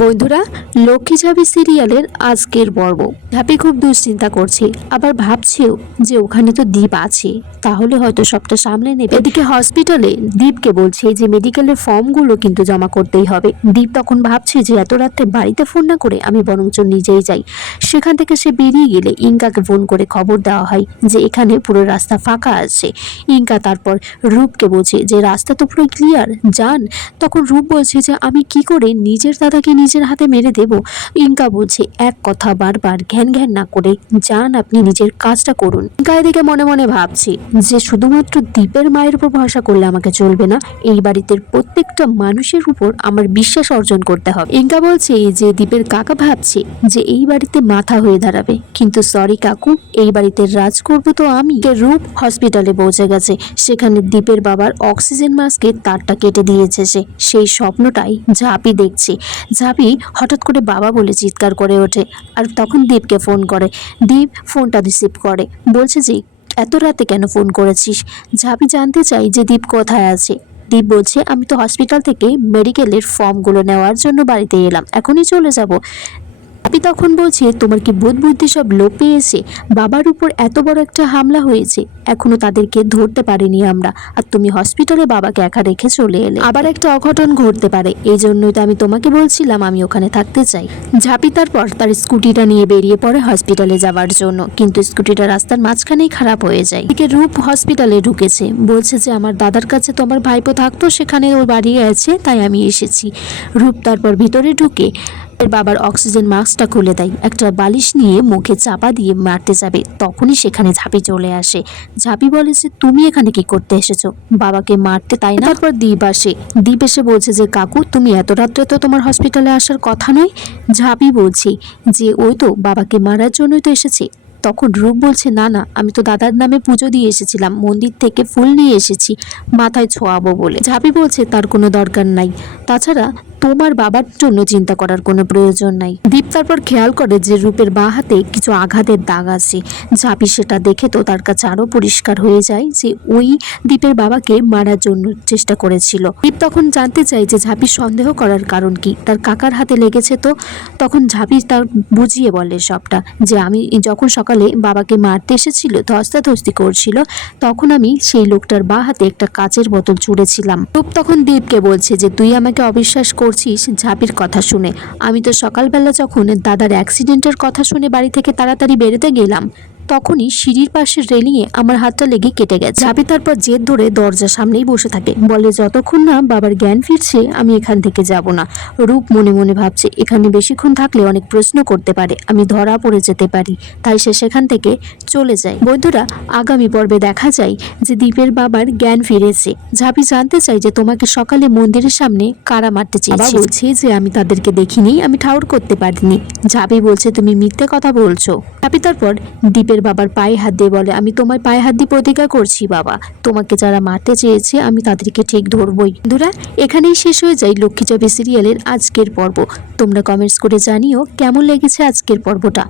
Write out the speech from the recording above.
বন্ধুরা, লক্ষ্মী ঝাঁপি সিরিয়ালের আজকের পর্ব। ঝাঁপি খুব দুশ্চিন্তা করছে, আবার ভাবছেও যে ওখানে তো দীপ আছে, তাহলে হয়তো সবটা সামলে নেবে। এদিকে হসপিটালে দীপকে বলছে যে মেডিকেলের ফর্মগুলো কিন্তু জমা করতেই হবে। দীপ তখন ভাবছে যে এত রাত্রে বাড়িতে ফোন না করে আমি বরঞ্চ নিজেই যাই। সেখান থেকে সে বেরিয়ে গেলে ইঙ্কাকে ফোন করে খবর দেওয়া হয় যে এখানে পুরো রাস্তা ফাঁকা আছে। ইঙ্কা তারপর রূপকে বলছে যে রাস্তা তো পুরো ক্লিয়ার, যান। তখন রূপ বলছে যে আমি কি করে নিজের দাদাকে নিজের হাতে মেরে দেব। ইঙ্কা বলছে এক কথা বারবার ঘ্যান ঘ্যান না করে যান, আপনি নিজের কাজটা করুন। ইঙ্কা এদিকে মনে মনে ভাবছে যে শুধুমাত্র দীপের মায়ের উপর ভরসা করলে আমাকে চলবে না, এই বাড়িতে প্রত্যেকটা মানুষের উপর আমার বিশ্বাস অর্জন করতে হবে। ইঙ্কা বলছে যে দীপের কাকা ভাবছে যে এই বাড়িতে মাথা হয়ে দাঁড়াবে, কিন্তু সরি কাকু, এই বাড়িতে রাজ করবো তো আমি। রূপ হসপিটালে পৌঁছে গেছে, সেখানে দীপের বাবার অক্সিজেন মাস্কের তারটা কেটে দিয়েছে। সেই স্বপ্নটাই ঝাঁপি দেখছে। ঝাঁপি হঠাৎ করে বাবা বলে চিৎকার করে ওঠে, আর তখন দীপকে ফোন করে। দীপ ফোনটা রিসিভ করে, বলছে যে এত রাতে কেন ফোন করেছিস। ঝাঁপি জানতে চাই যে দীপ কোথায় আছে। দীপ বলছে আমি তো হসপিটাল থেকে মেডিকেলের ফর্মগুলো নেওয়ার জন্য বাড়িতে এলাম, এখনই চলে যাব। ঝাঁপি তখন বলছে তোমার কি বোধ বুদ্ধি সব লোপ পেয়েছে? বাবার উপর এত বড় একটা হামলা হয়েছে, এখনো তাদেরকে ধরতে পারিনি আমরা, আর তুমি হসপিটালে বাবাকে একা রেখে চলে এলে। আবার একটা অঘটন ঘটতে পারে, এই জন্যই তো আমি তোমাকে বলছিলাম আমি ওখানে থাকতে চাই। ঝাঁপি তারপর তার স্কুটিটা নিয়ে বেরিয়ে পড়ে হসপিটালে যাওয়ার জন্য, কিন্তু স্কুটিটা রাস্তার মাঝখানেই খারাপ হয়ে যায়। এদিকে রূপ হসপিটালে ঢুকেছে, বলছে যে আমার দাদার কাছে তো আমার ভাইপো থাকতো, সেখানে ওর বাড়ি আছে, তাই আমি এসেছি। রূপ তারপর ভিতরে ঢুকে এর বাবার অক্সিজেন মাস্কটা খুলে দেয়, একটা বালিশ নিয়ে মুখে চাপা দিয়ে মারতে যাবে, তখনই সেখানে ঝাঁপি চলে আসে। ঝাঁপি বলে যে তুমি এখানে কি করতে এসেছো, বাবাকে মারতে, তাই না? তারপর দীপ আসে। দীপ এসে বলছে যে কাকু তুমি এত রাত্রে তো তোমার হসপিটালে আসার কথা নয়। ঝাঁপি বলছে যে ওই তো বাবাকে মারার জন্যই তো এসেছে। তখন রূপ বলছে না না, আমি তো দাদার নামে পুজো দিয়ে এসেছিলাম, মন্দির থেকে ফুল নিয়ে এসেছি মাথায় ছোঁয়াবো বলে। ঝাঁপি বলছে তার কোনো দরকার নাই, তাছাড়া তোমার বাবার জন্য চিন্তা করার কোনো প্রয়োজন নাই। দীপ তারপর খেয়াল করে যে রূপের বাঁ হাতে কিছু আঘাতের দাগ আছে। ঝাঁপি সেটা দেখে তো তার কাছে আরো পরিষ্কার হয়ে যায় যে ওই দীপের বাবাকে মারার জন্য চেষ্টা করেছিল। দীপ তখন জানতে চায় যে ঝাঁপির সন্দেহ করার কারণ কি, তার কাকার হাতে লেগেছে তো। তখন ঝাঁপি তার বুঝিয়ে বলে সবটা, যে আমি যখন সকালে বাবাকে মারতে এসেছিল, ধস্তাধস্তি করছিল, তখন আমি সেই লোকটার বাঁ হাতে একটা কাচের বোতল ছুঁড়েছিলাম। রূপ তখন দীপকে বলছে যে তুই আমাকে অবিশ্বাস করছিস ঝাঁপির কথা শুনে। আমি তো সকালবেলা যখন দাদার অ্যাক্সিডেন্টের কথা শুনে বাড়ি থেকে তাড়াতাড়ি বেরোতে গেলাম, তখনই সিঁড়ির পাশের রেলিংয়ে আমার হাতটা লেগে কেটে গেছে। ঝাঁপি তারপর জেদ ধরে দরজার সামনেই বসে থাকে, বলে যতক্ষণ না বাবার জ্ঞান ফিরছে আমি এখান থেকে যাব না। রূপ মনে মনে ভাবছে এখানে বেশিক্ষণ থাকলে অনেক প্রশ্ন করতে পারে, আমি ধরা পড়ে যেতে পারি, তাই সে সেখান থেকে চলে যায়। বন্ধুরা, আগামী পর্বে দেখা যায় যে দীপের বাবার জ্ঞান ফিরেছে। ঝাঁপি জানতে চাই যে তোমাকে সকালে মন্দিরের সামনে কারা মারতে চেয়েছে। বলছে যে আমি তাদেরকে দেখিনি, আমি ঠাউর করতে পারিনি। ঝাঁপি বলছে তুমি মিথ্যে কথা বলছো। ঝাঁপি তারপর দীপের বাবার পায়ে হাত দিয়ে বলে আমি তোমার পায়ে হাত দিয়ে প্রতিজ্ঞা করছি বাবা, তোমাকে যারা মারতে চেয়েছে আমি তাদেরকে ঠিক ধরবই। বন্ধুরা, এখানেই শেষ হয়ে যায় লক্ষ্মী ঝাঁপি সিরিয়ালের আজকের পর্ব। তোমরা কমেন্টস করে জানিও কেমন লেগেছে আজকের পর্বটা।